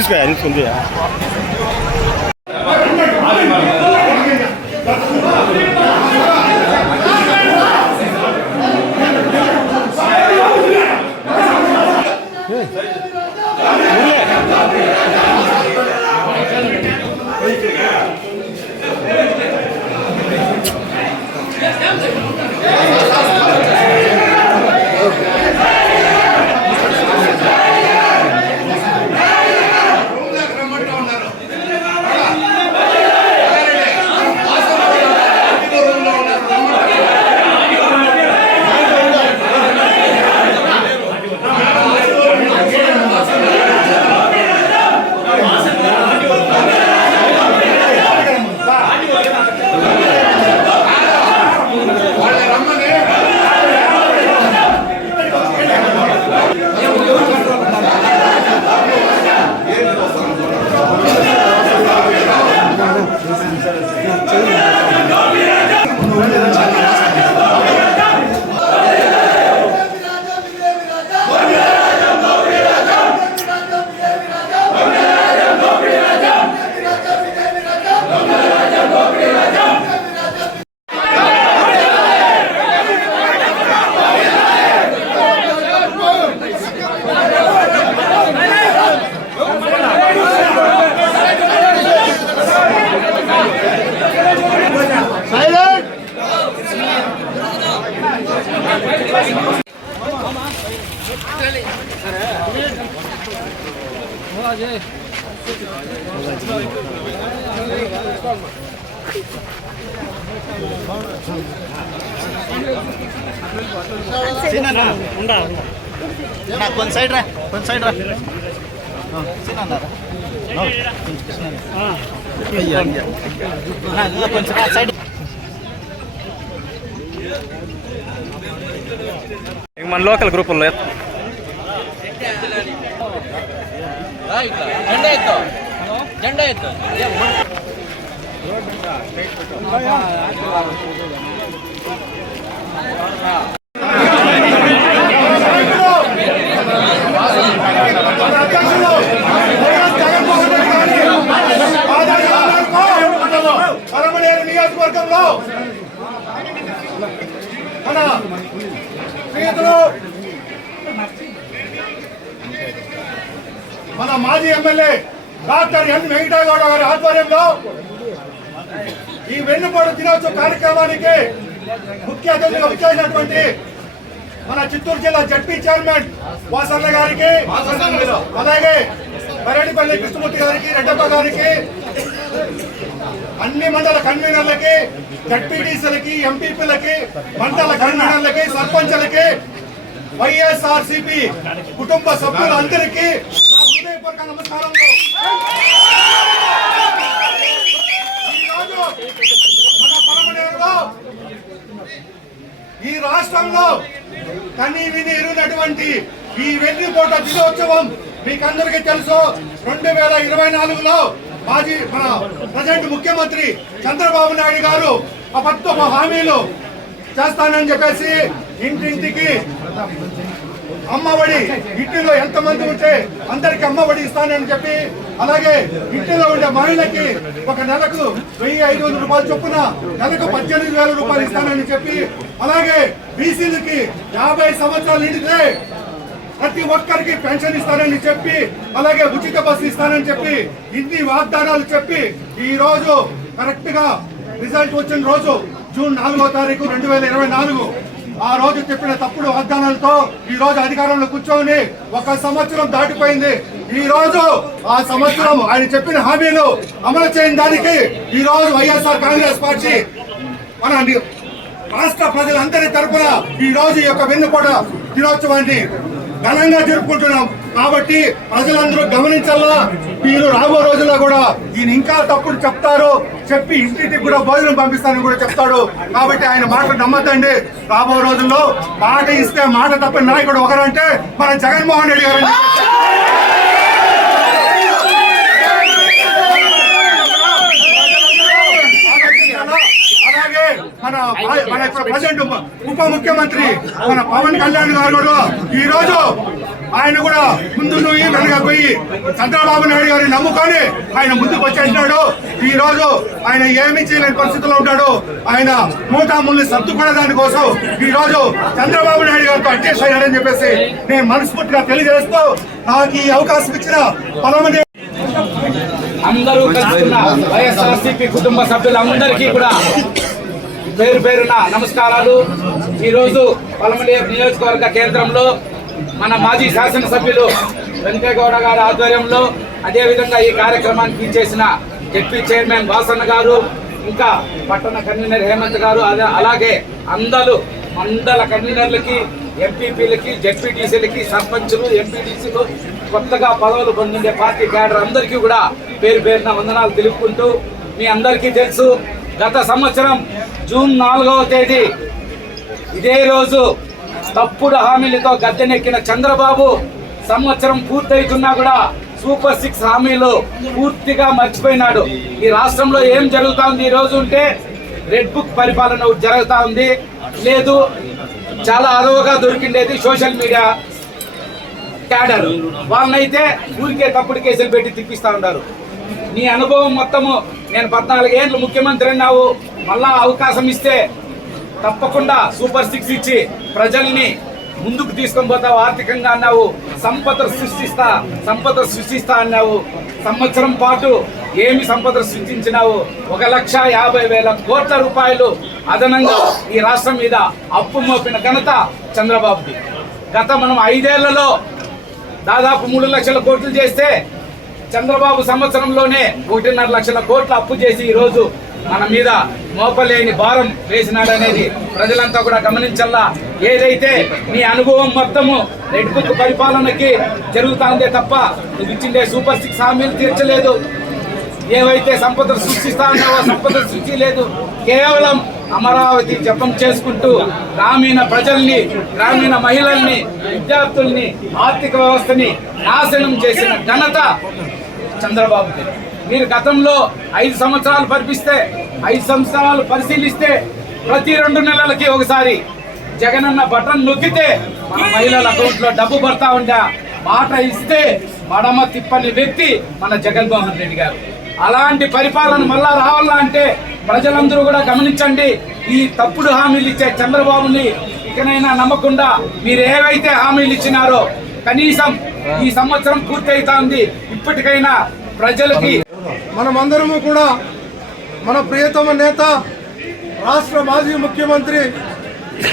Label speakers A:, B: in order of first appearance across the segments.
A: News news வந்து
B: నా కొంచెం సైడ్ రా కొంచెం సైడ్ రా ఆ, చిన్న అన్నారా? ఆ, కొంచెం కృష్ణ అన్న. అయ్యా, అయ్యా. నా, నా కొంచెం రా, సైడ్
C: ఇంక మన లోకల్ గ్రూపుల్లో
D: జెండా ఎత్తు జెండా ఎత్తు
A: పరమనేరు నియోజకవర్గంలో మన స్నేహితులు మన మాజీ ఎమ్మెల్యే డాక్టర్ ఎన్ వెంకటగౌడ గారి ఆధ్వర్యంలో ఈ వెన్నుపోటు దినోత్సవ కార్యక్రమానికి ముఖ్య అతిథిగా విచ్చేసినటువంటి మన చిత్తూరు జిల్లా జడ్పీ చైర్మన్ వాసన్న గారికి అలాగే పరేడిపల్లి కృష్ణమూర్తి గారికి రెడ్డప్ప గారికి అన్ని మండల కన్వీనర్లకి జడ్పీటీసీలకి ఎంపీపీలకి మండల కన్వీనర్లకి సర్పంచ్లకి వైఎస్ఆర్ సిపి కుటుంబ సభ్యులందరికీ నా హృదయపూర్వక నమస్కారం. ఈరోజు మన పరమనేరులో ఈ రాష్ట్రంలో కనీ విని ఎరుగినటువంటి ఈ వెన్నుపోట దినోత్సవం మీకందరికీ తెలుసు. రెండు వేల ఇరవై నాలుగులో మాజీ మన ప్రజెంట్ ముఖ్యమంత్రి చంద్రబాబు నాయుడు గారు అబద్ధపు హామీలు చేస్తానని చెప్పేసి ఇంటింటికి అమ్మఒడి ఇంటిలో ఎంతమంది ఉంటే అందరికి అమ్మఒడి ఇస్తానని చెప్పి అలాగే ఇంటిలో ఉండే మహిళకి ఒక నెలకు వెయ్యి ఐదు వందల రూపాయలు చొప్పున నెలకు పద్దెనిమిది వేల రూపాయలు ఇస్తానని చెప్పి అలాగే బీసీలకి యాభై సంవత్సరాలు నిండితే ప్రతి ఒక్కరికి పెన్షన్ ఇస్తానని చెప్పి అలాగే ఉచిత బస్సు ఇస్తానని చెప్పి ఇన్ని వాగ్దానాలు చెప్పి ఈ రోజు కరెక్ట్గా రిజల్ట్ వచ్చిన రోజు జూన్ నాలుగో తారీఖు రెండు వేల ఇరవై నాలుగు. ఆ రోజు చెప్పిన తప్పుడు వాగ్దానాలతో ఈ రోజు అధికారంలో కూర్చొని ఒక సంవత్సరం దాటిపోయింది. ఈ రోజు ఆ సంవత్సరం ఆయన చెప్పిన హామీలు అమలు చేయని దానికి ఈ రోజు వైఎస్ఆర్ కాంగ్రెస్ పార్టీ మన రాష్ట్ర ప్రజలందరి తరఫున ఈ రోజు ఈ యొక్క వెన్నుపోట దినోత్సవాన్ని ఘనంగా జరుపుకుంటున్నాం. కాబట్టి ప్రజలందరూ గమనించాలా మీరు రాబో రోజుల్లో కూడా ఈయన ఇంకా తప్పుడు చెప్తారు. చెప్పి ఇంటికి కూడా భోజనం పంపిస్తానని కూడా చెప్తాడు. కాబట్టి ఆయన మాటలు నమ్మద్దండి. రాబో రోజుల్లో మాట ఇస్తే మాట తప్పని నాయకుడు ఒకరంటే మన జగన్మోహన్ రెడ్డి గారు అలాగే మన మన ప్రజెంట్ ఉప ముఖ్యమంత్రి మన పవన్ కళ్యాణ్ గారు కూడా ఈ రోజు ఆయన కూడా ముందు నువ్వు వెనక పోయి చంద్రబాబు నాయుడు గారిని నమ్ముకొని ఆయన ముందుకు వచ్చేసినాడు. ఈ రోజు ఆయన ఏమి చేయలేని పరిస్థితుల్లో ఉంటాడు. ఆయన మూటాముల్ని సర్దుకునే దానికోసం ఈ రోజు చంద్రబాబు నాయుడు గారితో అడ్జస్ట్ అయ్యాడని చెప్పేసి నేను మనస్ఫూర్తిగా తెలియజేస్తూ నాకు ఈ అవకాశం ఇచ్చిన పలమనే
D: అందరూ వైఎస్ఆర్సీపీ కుటుంబ సభ్యులందరికీ కూడా పేరు పేరున నమస్కారాలు. ఈరోజు పలమనేరు నియోజకవర్గ కేంద్రంలో మన మాజీ శాసనసభ్యులు వెంకయ్యగౌడ గారి ఆధ్వర్యంలో అదేవిధంగా ఈ కార్యక్రమానికి చేసిన జెడ్పీ చైర్మన్ వాసన్న గారు ఇంకా పట్టణ కన్వీనర్ హేమంత్ గారు అదే- అలాగే అందరూ మండల కన్వీనర్లకి ఎంపీపీలకి జెడ్పీటీసీలకి సర్పంచులు ఎంపీటీసీలు కొత్తగా పదవులు పొందిండే పార్టీ క్యాడర్ అందరికీ కూడా పేరు పేరున వందనాలు తెలుపుకుంటూ మీ అందరికీ తెలుసు. గత సంవత్సరం జూన్ నాలుగవ తేదీ ఇదే రోజు తప్పుడు హామీలతో గద్దెనెక్కిన చంద్రబాబు సంవత్సరం పూర్తయితున్నా కూడా సూపర్ సిక్స్ హామీలు పూర్తిగా మర్చిపోయినాడు. ఈ రాష్ట్రంలో ఏం జరుగుతా ఉంది ఈ రోజు ఉంటే రెడ్ బుక్ పరిపాలన జరుగుతూ ఉంది. లేదు చాలా అదవగా దొరికిండేది సోషల్ మీడియా క్యాడర్. వాళ్ళనైతే ఊరికే తప్పుడు కేసులు పెట్టి తిప్పిస్తూ ఉన్నారు. నీ అనుభవం మొత్తము నేను పద్నాలుగేళ్ళు ముఖ్యమంత్రి అన్నావు. మళ్ళా అవకాశం ఇస్తే తప్పకుండా సూపర్ సిక్స్ ఇచ్చి ప్రజల్ని ముందుకు తీసుకొని పోతావు ఆర్థికంగా అన్నావు. సంపద సృష్టిస్తా సంపద సృష్టిస్తా అన్నావు. సంవత్సరం పాటు ఏమి సంపద సృష్టించినావు? ఒక లక్ష యాభై వేల కోట్ల రూపాయలు అదనంగా ఈ రాష్ట్రం మీద అప్పు మోపిన ఘనత చంద్రబాబుది. గత మనం ఐదేళ్ళలో దాదాపు మూడు లక్షల కోట్లు చేస్తే చంద్రబాబు సంవత్సరంలోనే ఒకటిన్నర లక్షల కోట్ల అప్పు చేసి ఈరోజు మన మీద మోపలేని భారం వేసినాడనేది ప్రజలంతా కూడా గమనించల్లా. ఏదైతే నీ అనుభవం మొత్తము రెడ్ బుక్ పరిపాలనకి జరుగుతుందే తప్ప నువ్వు ఇచ్చిందే సూపర్ సిక్స్ హామీలు తీర్చలేదు. ఏవైతే సంపద సృష్టిస్తా ఉన్నావో సంపద సృష్టి లేదు. కేవలం అమరావతి జపం చేసుకుంటూ గ్రామీణ ప్రజల్ని గ్రామీణ మహిళల్ని విద్యార్థుల్ని ఆర్థిక వ్యవస్థని నాశనం చేసిన ఘనత చంద్రబాబుకి. మీరు గతంలో ఐదు సంవత్సరాలు పరిపిస్తే ఐదు సంవత్సరాలు పరిశీలిస్తే ప్రతి రెండు నెలలకి ఒకసారి జగనన్న బటన్ నొక్కితే మన మహిళల అకౌంట్లో డబ్బు పడతా ఉండే మాట ఇస్తే మడమ తిప్పని వ్యక్తి మన జగన్మోహన్ రెడ్డి గారు. అలాంటి పరిపాలన మళ్ళా రావాలా అంటే ప్రజలందరూ కూడా గమనించండి ఈ తప్పుడు హామీలు ఇచ్చే చంద్రబాబుని ఇకనైనా నమ్మకుండా మీరు ఏవైతే హామీలు ఇచ్చినారో కనీసం ఈ సంవత్సరం పూర్తయితా ఉంది ఇప్పటికైనా ప్రజలకి
E: మనమందరము కూడా మన ప్రియతమ నేత రాష్ట్ర మాజీ ముఖ్యమంత్రి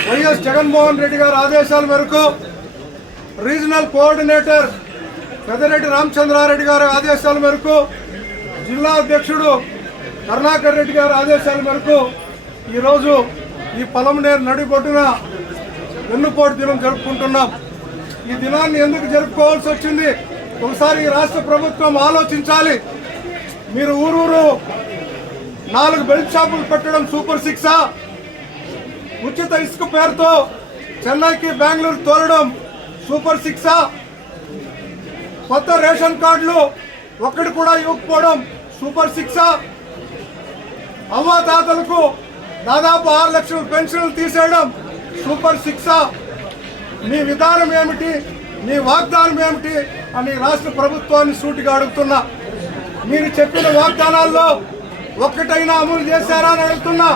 E: వైఎస్ జగన్మోహన్ రెడ్డి గారి ఆదేశాల మేరకు రీజనల్ కోఆర్డినేటర్ పెద్దరెడ్డి రామచంద్రారెడ్డి గారి ఆదేశాల మేరకు జిల్లా అధ్యక్షుడు కరుణాకర్ రెడ్డి గారి ఆదేశాల మేరకు ఈరోజు ఈ పొలం నేరు నడిబొడ్డున వెన్నుపోటు దినం జరుపుకుంటున్నాం. ఈ దినాన్ని ఎందుకు జరుపుకోవాల్సి వచ్చింది? ఒకసారి ఈ రాష్ట్ర ప్రభుత్వం ఆలోచించాలి. మీరు ఊరూరు నాలుగు బెల్ట్ షాపులు పెట్టడం సూపర్ సిక్సా ఉచిత ఇసుక పేరుతో చెన్నైకి బెంగళూరు తోలడం సూపర్ సిక్సా కొత్త రేషన్ కార్డులు ఒక్కటి కూడా ఇవ్వకపోవడం సూపర్ సిక్సా అవ్వాతాతలకు దాదాపు ఆరు లక్షల పెన్షన్లు తీసేయడం సూపర్ సిక్సా మీ విధానం ఏమిటి? నీ వాగ్దానం ఏమిటి? అని రాష్ట్ర ప్రభుత్వాన్ని సూటిగా అడుగుతున్నా. మీరు చెప్పిన వాగ్దానాల్లో ఒక్కటైనా అమలు చేశారా అని అడుగుతున్నా.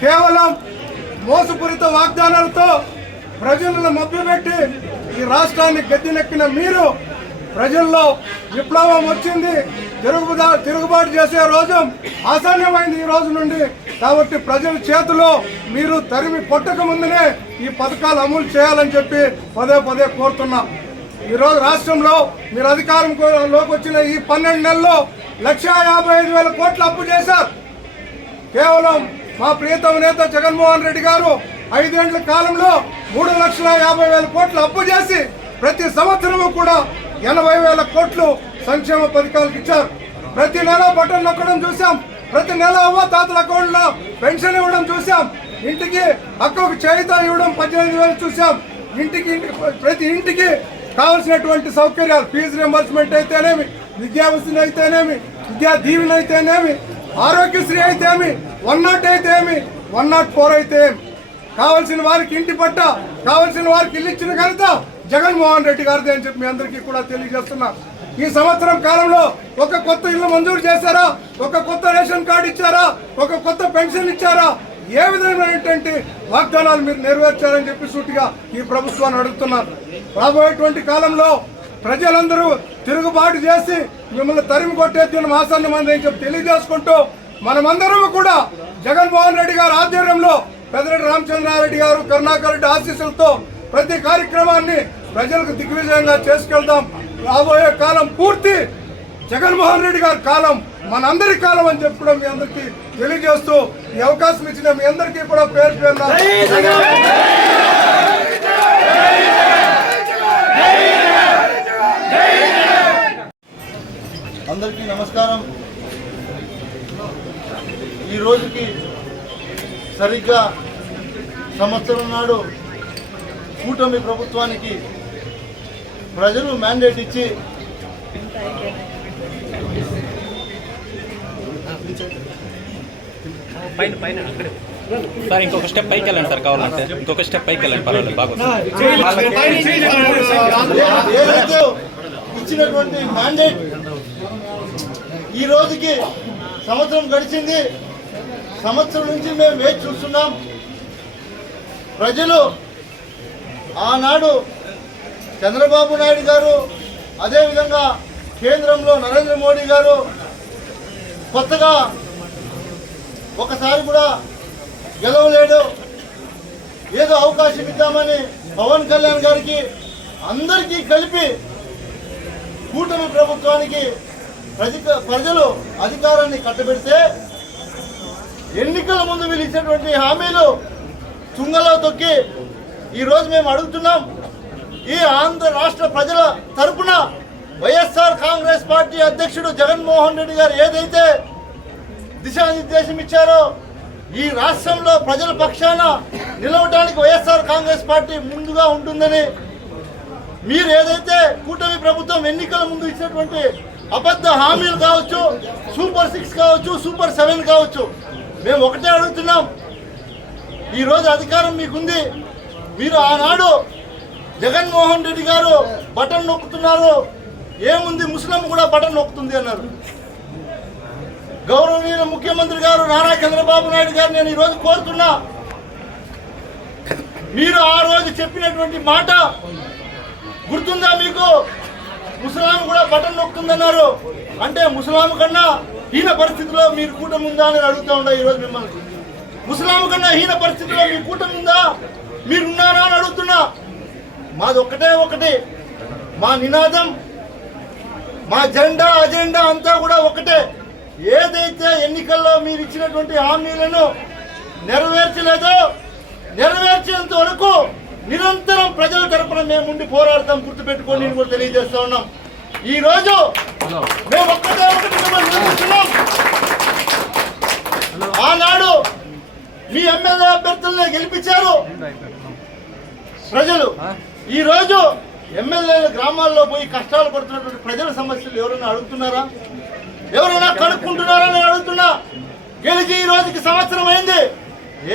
E: కేవలం మోసపూరిత వాగ్దానాలతో ప్రజలను మభ్యపెట్టి ఈ రాష్ట్రాన్ని గద్దెనెక్కిన మీరు ప్రజల్లో విప్లవం వచ్చింది. తిరుగుబా తిరుగుబాటు చేసే రోజు ఆసాన్యమైంది ఈ రోజు నుండి. కాబట్టి ప్రజల చేతిలో మీరు తరిమి పొట్టక ముందునే ఈ పథకాలు అమలు చేయాలని చెప్పి పదే పదే కోరుతున్నా. ఈరోజు రాష్ట్రంలో మీరు అధికారంలోకి వచ్చిన ఈ పన్నెండు నెలల్లో లక్షా యాభై ఐదు వేల కోట్లు అప్పు చేశారు. కేవలం మా ప్రియతమ నేత జగన్మోహన్ రెడ్డి గారు ఐదేళ్ళ కాలంలో మూడు లక్షల యాభై వేల కోట్లు అప్పు చేసి ప్రతి సంవత్సరము కూడా ఎనభై వేల కోట్లు సంక్షేమ పథకాలకు ఇచ్చారు. ప్రతి నెల బటన్ నొక్కడం చూసాం ప్రతి నెల అవ్వ తాతల అకౌంట్లో పెన్షన్ ఇవ్వడం చూసాం ఇంటికి అక్కకు చేయిత ఇవ్వడం పద్దెనిమిది వేలు చూసాం ఇంటికి ఇంటికి ప్రతి ఇంటికి కావలసినటువంటి సౌకర్యాలు ఫీజు రింబర్స్మెంట్ అయితేనేమి విద్యావసతి అయితేనేమి విద్యా దీవెన అయితేనేమి ఆరోగ్యశ్రీ అయితేమి వన్ నాట్ అయితే ఏమి వన్ నాట్ ఫోర్ అయితే ఏమి కావలసిన వారికి ఇంటి పట్ట కావలసిన వారికి ఇల్లు ఇచ్చిన ఘనత జగన్మోహన్ రెడ్డి గారిదే అని చెప్పి మీ అందరికీ కూడా తెలియజేస్తున్నా. ఈ సంవత్సరం కాలంలో ఒక కొత్త ఇల్లు మంజూరు చేశారా? ఒక కొత్త రేషన్ కార్డు ఇచ్చారా? ఒక కొత్త పెన్షన్ ఇచ్చారా? ఏ విధమైనటువంటి వాగ్దానాలు మీరు నెరవేర్చారని చెప్పి సూటిగా ఈ ప్రభుత్వాన్ని అడుగుతున్నారు. రాబోయేటువంటి కాలంలో ప్రజలందరూ తిరుగుబాటు చేసి మిమ్మల్ని తరిమి కొట్టే దినం ఆసన్నమైంది అని చెప్పి తెలియజేసుకుంటూ మనమందరం కూడా జగన్మోహన్ రెడ్డి గారి ఆధ్వర్యంలో పెద్దరెడ్డి రామచంద్రారెడ్డి గారు కరుణాకర్ రెడ్డి ఆశీస్సులతో ప్రతి కార్యక్రమాన్ని ప్రజలకు దిగ్విజయంగా చేసుకెళ్దాం. రాబోయే కాలం పూర్తి జగన్మోహన్ రెడ్డి గారి కాలం మనందరి కాలం అని చెప్పడం మీ అందరికీ తెలియజేస్తూ ఈ అవకాశం ఇచ్చిన మీ అందరికీ కూడా పేరు పేరున
F: అందరికీ నమస్కారం. ఈ రోజుకి సరిగ్గా సంవత్సరం నాడు కూటమి ప్రభుత్వానికి ప్రజలు మ్యాండేట్ ఇచ్చి
A: పైన పైన అక్కడే. సార్ ఇంకొక స్టెప్ పైకి వెళ్ళండి సార్ కావాలంటే. ఇంకొక స్టెప్ పైకి వెళ్ళండి పర్వాలేదు
F: ఇచ్చినటువంటి మ్యాండేట్ ఈ రోజుకి సంవత్సరం గడిచింది. సంవత్సరం నుంచి మేము వేచి చూస్తున్నాం. ప్రజలు ఆనాడు చంద్రబాబు నాయుడు గారు అదేవిధంగా కేంద్రంలో నరేంద్ర మోడీ గారు కొత్తగా ఒకసారి కూడా గెలవలేడు. ఏదో అవకాశం ఇద్దామని పవన్ కళ్యాణ్ గారికి అందరికీ కలిపి కూటమి ప్రభుత్వానికి ప్రజ ప్రజలు అధికారాన్ని కట్టబెడితే ఎన్నికల ముందు వీళ్ళు ఇచ్చినటువంటి హామీలు తుంగలో తొక్కి ఈరోజు మేము అడుగుతున్నాం. ఈ ఆంధ్ర రాష్ట్ర ప్రజల తరపున వైఎస్ఆర్ కాంగ్రెస్ పార్టీ అధ్యక్షుడు జగన్మోహన్ రెడ్డి గారు ఏదైతే దిశానిర్దేశం ఇచ్చారో? ఈ రాష్ట్రంలో ప్రజల పక్షాన నిలవడానికి వైఎస్ఆర్ కాంగ్రెస్ పార్టీ ముందుగా ఉంటుందని మీరు ఏదైతే కూటమి ప్రభుత్వం ఎన్నికల ముందు ఇచ్చినటువంటి అబద్ధ హామీలు కావచ్చు సూపర్ సిక్స్ కావచ్చు సూపర్ సెవెన్ కావచ్చు మేము ఒకటే అడుగుతున్నాం. ఈరోజు అధికారం మీకుంది. మీరు ఆనాడు జగన్మోహన్ రెడ్డి గారు బటన్ నొక్కుతున్నారు. ఏముంది ముస్లిం కూడా బటన్ నొక్కుతుంది అన్నారు. గౌరవనీయుల ముఖ్యమంత్రి గారు నారా చంద్రబాబు నాయుడు గారు నేను ఈరోజు కోరుతున్నా మీరు ఆ రోజు చెప్పినటువంటి మాట గుర్తుందా మీకు? ముసలాం కూడా బటన్ నొక్కుతుందన్నారు. అంటే ముసలాం కన్నా హీన పరిస్థితిలో మీరు కూటమి ఉందా అని అడుగుతా ఉండే ఈరోజు మిమ్మల్ని. ముసలాం కన్నా హీన పరిస్థితిలో మీ కూటమి ఉందా? మీరున్నారా అని అడుగుతున్నా. మాది ఒక్కటే ఒకటి. మా నినాదం మా జెండా అజెండా అంతా కూడా ఒకటే. ఏదైతే ఎన్నికల్లో మీరు ఇచ్చినటువంటి హామీలను నెరవేర్చలేదో నెరవేర్చేంత వరకు నిరంతరం ప్రజల తరపున మేము ఉండి పోరాడతాం గుర్తుపెట్టుకొని నేను కూడా తెలియజేస్తా ఉన్నాం. ఈ రోజు మేము ఒక్కటే ఒకటి ఆనాడు మీ ఎమ్మెల్యే అభ్యర్థుల్ని గెలిపించారు ప్రజలు. ఈ రోజు ఎమ్మెల్యేల గ్రామాల్లో పోయి కష్టాలు పడుతున్నటువంటి ప్రజల సమస్యలు ఎవరైనా అడుగుతున్నారా? ఎవరైనా కనుక్కుంటున్నారని అడుగుతున్నా. గెలిచి ఈ రోజుకి సంవత్సరం అయింది.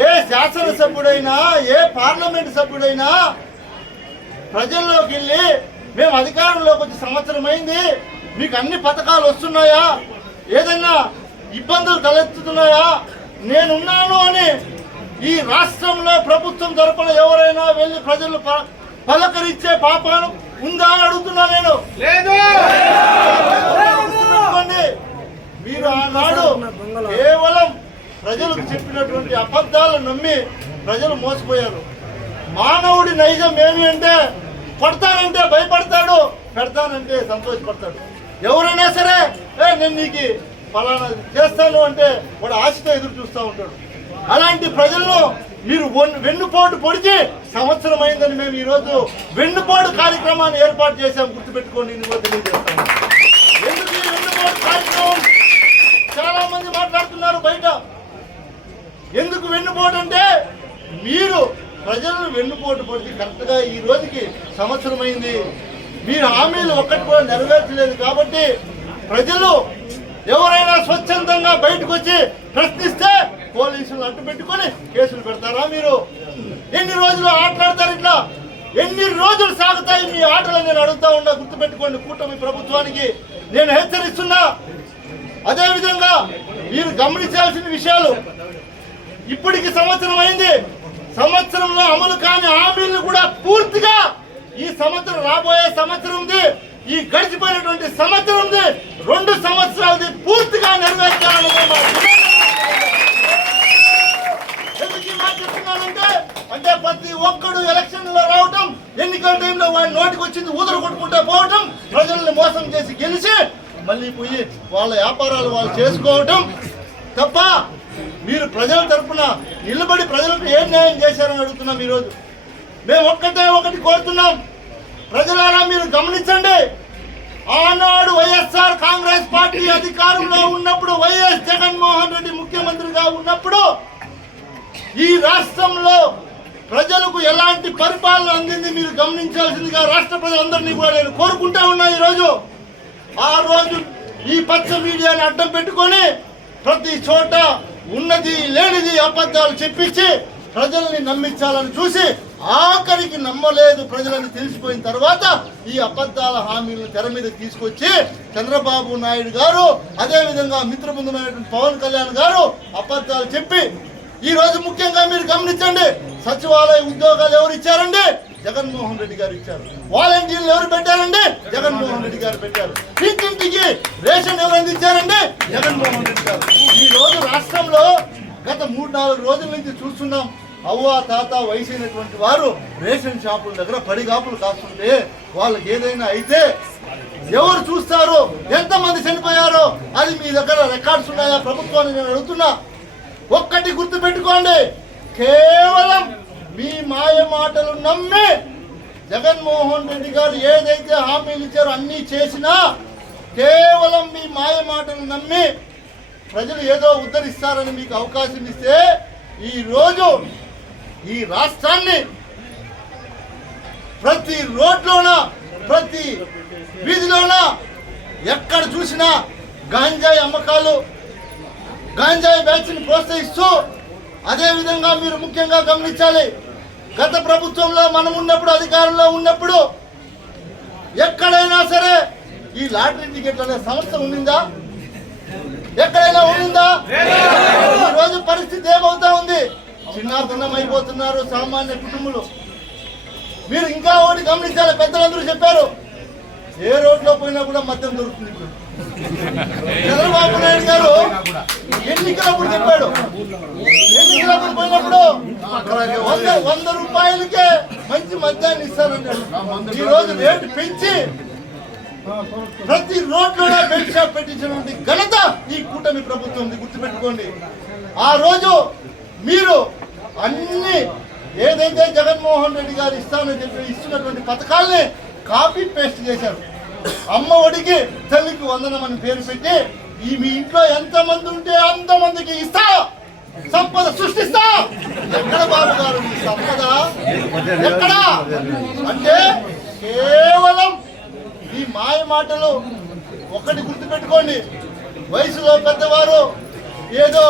F: ఏ శాసనసభ్యుడైనా ఏ పార్లమెంట్ సభ్యుడైనా ప్రజల్లోకి వెళ్ళి మేము అధికారంలోకి వచ్చి సంవత్సరం అయింది. మీకు అన్ని పథకాలు వస్తున్నాయా? ఏదైనా ఇబ్బందులు తలెత్తుతున్నాయా? నేనున్నాను అని ఈ రాష్ట్రంలో ప్రభుత్వం తరపున ఎవరైనా వెళ్ళి ప్రజలు పలకరించే పాపాను ఉందా అడుగుతున్నా నేను. గుర్తుపెట్టుకోండి. మీరు ఆనాడు కేవలం ప్రజలకు చెప్పినటువంటి అబద్ధాలు నమ్మి ప్రజలు మోసపోయారు. మానవుడి నైజం ఏమి అంటే పడతానంటే భయపడతాడు పెడతానంటే సంతోషపడతాడు. ఎవరైనా సరే ఏ నేను నీకు ఫలానా చేస్తాను అంటే వాడు ఆశతో ఎదురు చూస్తూ ఉంటాడు. అలాంటి ప్రజలను మీరు వన్- వెన్నుపోటు పొడిచి సంవత్సరం అయిందని మేము ఈరోజు వెన్నుపోటు కార్యక్రమాన్ని ఏర్పాటు చేశాం. గుర్తుపెట్టుకోండి నేను తెలియజేస్తాను. ఎందుకు ఈ వెన్నుపోటు కార్యక్రమం? చాలా మంది మాట్లాడుతున్నారు బయట. ఎందుకు వెన్నుపోటు అంటే మీరు ప్రజలను వెన్నుపోటు పొడిచి కరెక్ట్గా ఈ రోజుకి సంవత్సరం అయింది మీరు హామీలు ఒక్కటి కూడా నెరవేర్చలేదు కాబట్టి ప్రజలు ఎవరైనా స్వచ్ఛందంగా బయటకు వచ్చి ప్రశ్నిస్తే పోలీసులు అంటు పెట్టుకొని కేసులు పెడతారా మీరు? ఎన్ని రోజులు ఆటలాడతారు ఇట్లా? ఎన్ని రోజులు సాగుతాయి మీ ఆటలు నేను అడుగుతా ఉన్నా గుర్తుపెట్టుకోండి కూటమి ప్రభుత్వానికి. నేను హెచ్చరిస్తున్నా. అదేవిధంగా మీరు గమనించాల్సిన విషయాలు. ఇప్పటికి సంవత్సరం అయింది. సంవత్సరంలో అమలు కాని హామీలను కూడా పూర్తిగా ఈ సంవత్సరం రాబోయే సంవత్సరం ఉంది. ఈ గడిచిపోయినటువంటి సంవత్సరం ఉంది రెండు సంవత్సరాలది పూర్తిగా నెరవేర్చాలని అంటే ప్రతి ఒక్కడు ఎలక్షన్లో రావటం ఎన్నికల టైంలో వాడి నోటికి వచ్చింది ఊదరు కొట్టుకుంటూ పోవటం ప్రజల్ని మోసం చేసి గెలిచి మళ్ళీ పోయి వాళ్ళ వ్యాపారాలు వాళ్ళు చేసుకోవటం తప్ప మీరు ప్రజల తరఫున నిలబడి ప్రజలకు ఏం న్యాయం చేశారని అడుగుతున్నాం ఈరోజు. మేము ఒక్కటే ఒకటి కోరుతున్నాం. ప్రజలారా మీరు గమనించండి. ఆనాడు వైఎస్ఆర్ కాంగ్రెస్ పార్టీ అధికారంలో ఉన్నప్పుడు వైఎస్ జగన్మోహన్ రెడ్డి ముఖ్యమంత్రిగా ఉన్నప్పుడు ఈ రాష్ట్రంలో ప్రజలకు ఎలాంటి పరిపాలన అందింది మీరు గమనించాల్సిందిగా రాష్ట్ర ప్రజలందరినీ కూడా నేను కోరుకుంటా ఉన్నా ఈరోజు. ఆ రోజు ఈ పచ్చ మీడియాని అడ్డం పెట్టుకొని ప్రతి చోట ఉన్నది లేనిది అబద్ధాలు చెప్పించి ప్రజల్ని నమ్మించాలని చూసి ఆఖరికి నమ్మలేదు ప్రజలని తెలిసిపోయిన తర్వాత ఈ అబద్ధాల హామీలను తెర మీద తీసుకొచ్చి చంద్రబాబు నాయుడు గారు అదేవిధంగా మిత్రబృందమైనటువంటి పవన్ కళ్యాణ్ గారు అబద్ధాలు చెప్పి ఈ రోజు ముఖ్యంగా మీరు గమనించండి సచివాలయ ఉద్యోగాలు ఎవరు ఇచ్చారండి? జగన్మోహన్ రెడ్డి గారు ఇచ్చారు. వాలంటీర్లు ఎవరు పెట్టారండి? జగన్మోహన్ రెడ్డి గారు పెట్టారు. ఇంటింటికి రేషన్ ఎవరు అందించారండి? జగన్మోహన్ రెడ్డి గారు. ఈ రోజు రాష్ట్రంలో గత మూడు నాలుగు రోజుల నుంచి చూస్తున్నాం అవ్వ తాత వయసైనటువంటి వారు రేషన్ షాపుల దగ్గర పడిగాపులు కాస్తుంటే వాళ్ళకి ఏదైనా అయితే ఎవరు చూస్తారు? ఎంతమంది చనిపోయారో? అది మీ దగ్గర రికార్డ్స్ ఉన్నాయా? ప్రభుత్వాన్ని నేను అడుగుతున్నా. ఒక్కటి గుర్తు పెట్టుకోండి కేవలం మీ మాయ మాటలు నమ్మి జగన్మోహన్ రెడ్డి గారు ఏదైతే హామీలు ఇచ్చారో అన్నీ చేసినా కేవలం మీ మాయ మాటలు నమ్మి ప్రజలు ఏదో ఉద్ధరిస్తారని మీకు అవకాశం ఇస్తే ఈరోజు ఈ రాష్ట్రాన్ని ప్రతి రోడ్లోన ప్రతి వీధిలోన ఎక్కడ చూసినా గాంజాయి అమ్మకాలు గాంజాయి బ్యాచ్ని ప్రోత్సహిస్తూ అదే విధంగా మీరు ముఖ్యంగా గమనించాలి. గత ప్రభుత్వంలో మనం ఉన్నప్పుడు అధికారంలో ఉన్నప్పుడు ఎక్కడైనా సరే ఈ లాటరీ టికెట్ అనే సంస్థ ఉండిందా? ఎక్కడైనా ఉండిందా? ఈ రోజు పరిస్థితి ఏమవుతా ఉంది? చిన్నాభిన్నం అయిపోతున్నారు సామాన్య కుటుంబాలు. మీరు ఇంకా ఒకటి గమనించాలి పెద్దలందరూ చెప్పారు. ఏ రోడ్లో పోయినా కూడా మద్యం దొరుకుతుంది ఇప్పుడు. చంద్రబాబు నాయుడు గారు ఎన్నికలప్పుడు చెప్పాడు. ఎన్నికలప్పుడు పోయినప్పుడు వంద వంద రూపాయలకే మంచి మద్యాన్ని ఇస్తానన్నాడు. ఈ రోజు రేటు పెంచి ప్రతి రోడ్లో బెల్ట్ షాప్ పెట్టించినటువంటి ఘనత ఈ కూటమి ప్రభుత్వం గుర్తుపెట్టుకోండి. ఆ రోజు మీరు అన్ని ఏదైతే జగన్మోహన్ రెడ్డి గారు ఇస్తామని చెప్పి ఇస్తున్నటువంటి పథకాల్ని కాపీ పేస్ట్ చేశారు. అమ్మ ఒడికి తల్లికి వందనం అని పేరు పెట్టి ఈ మీ ఇంట్లో ఎంతమంది ఉంటే అంతమందికి ఇస్తా సంపద సృష్టిస్తా. ఎక్కడ బాబు గారు ఈ సంపద? ఎక్కడ? అంటే కేవలం ఈ మాయ మాటలు ఒకటి గుర్తుపెట్టుకోండి. వయసులో పెద్దవారు ఏదో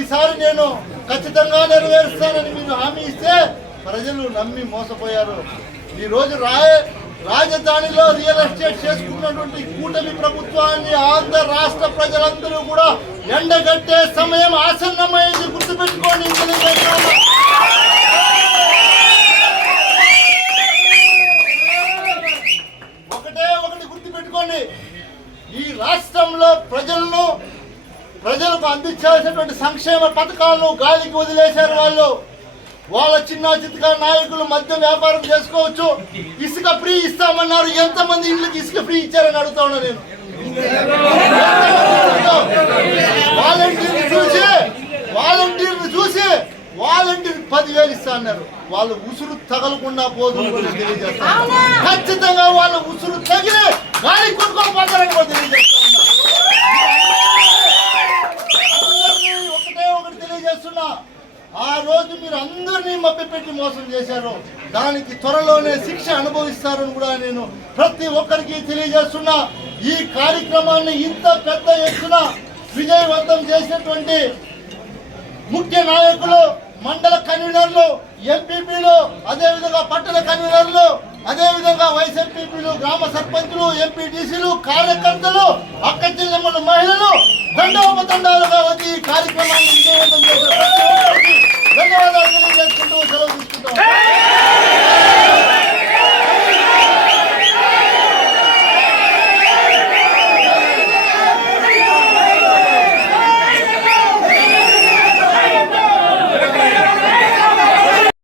F: ఈసారి నేను ఖచ్చితంగా నెరవేరుస్తానని మీరు హామీ ఇస్తే ప్రజలు నమ్మి మోసపోయారు. ఈరోజు రాయ రాజధానిలో రియల్ ఎస్టేట్ చేసుకున్నటువంటి కూటమి ప్రభుత్వాన్ని ఆంధ్ర రాష్ట్ర ప్రజలందరూ కూడా ఎండగట్టే సమయం ఆసన్నమైంది గుర్తుపెట్టుకోండి ఒకటే ఒకటి గుర్తుపెట్టుకోండి. ఈ రాష్ట్రంలో ప్రజలను ప్రజలకు అందించాల్సినటువంటి సంక్షేమ పథకాలను గాలికి వదిలేశారు వాళ్ళు. వాళ్ళ చిన్న చిత్తగా నాయకులు మద్యం వ్యాపారం చేసుకోవచ్చు. ఇసుక ఫ్రీ ఇస్తామన్నారు. ఎంతమంది ఇళ్ళకి ఇసుక ఫ్రీ ఇచ్చారని అడుగుతా ఉన్నా నేను. వాలంటీర్ని చూసి వాలంటీర్ని చూసి వాలంటీర్ పదివేలు ఇస్తా అన్నారు. వాళ్ళు ఉసురు తగలకుండా పోదు తెలియజేస్తారు ఖచ్చితంగా వాళ్ళ ఉసురు తగిలి గాలి కొట్టుకోకపోతారని కూడా తెలియజేస్తా ఉన్నా అందరినీ ఒకటే ఒకటి తెలియజేస్తున్నా. ఆ రోజు మీరు అందరినీ మభ్యపెట్టి మోసం చేశారు. దానికి త్వరలోనే శిక్ష అనుభవిస్తారని కూడా నేను ప్రతి ఒక్కరికి తెలియజేస్తున్నా. ఈ కార్యక్రమాన్ని ఇంత పెద్ద ఎత్తున విజయవంతం చేసినటువంటి ముఖ్య నాయకులు మండల కన్వీనర్లు ఎంపీపీలు అదేవిధంగా పట్టణ కన్వీనర్లు అదేవిధంగా వైస్ ఎంపీపీలు గ్రామ సర్పంచులు ఎంపీటీసీలు కార్యకర్తలు అక్క చెల్లెమ్మల మహిళలు దండోపదండాలుగా వచ్చి ఈ కార్యక్రమాన్ని విజయవంతం చేసిన ధన్యవాదాలు తెలియజేసుకుంటూ సెలవు తీసుకుంటాం.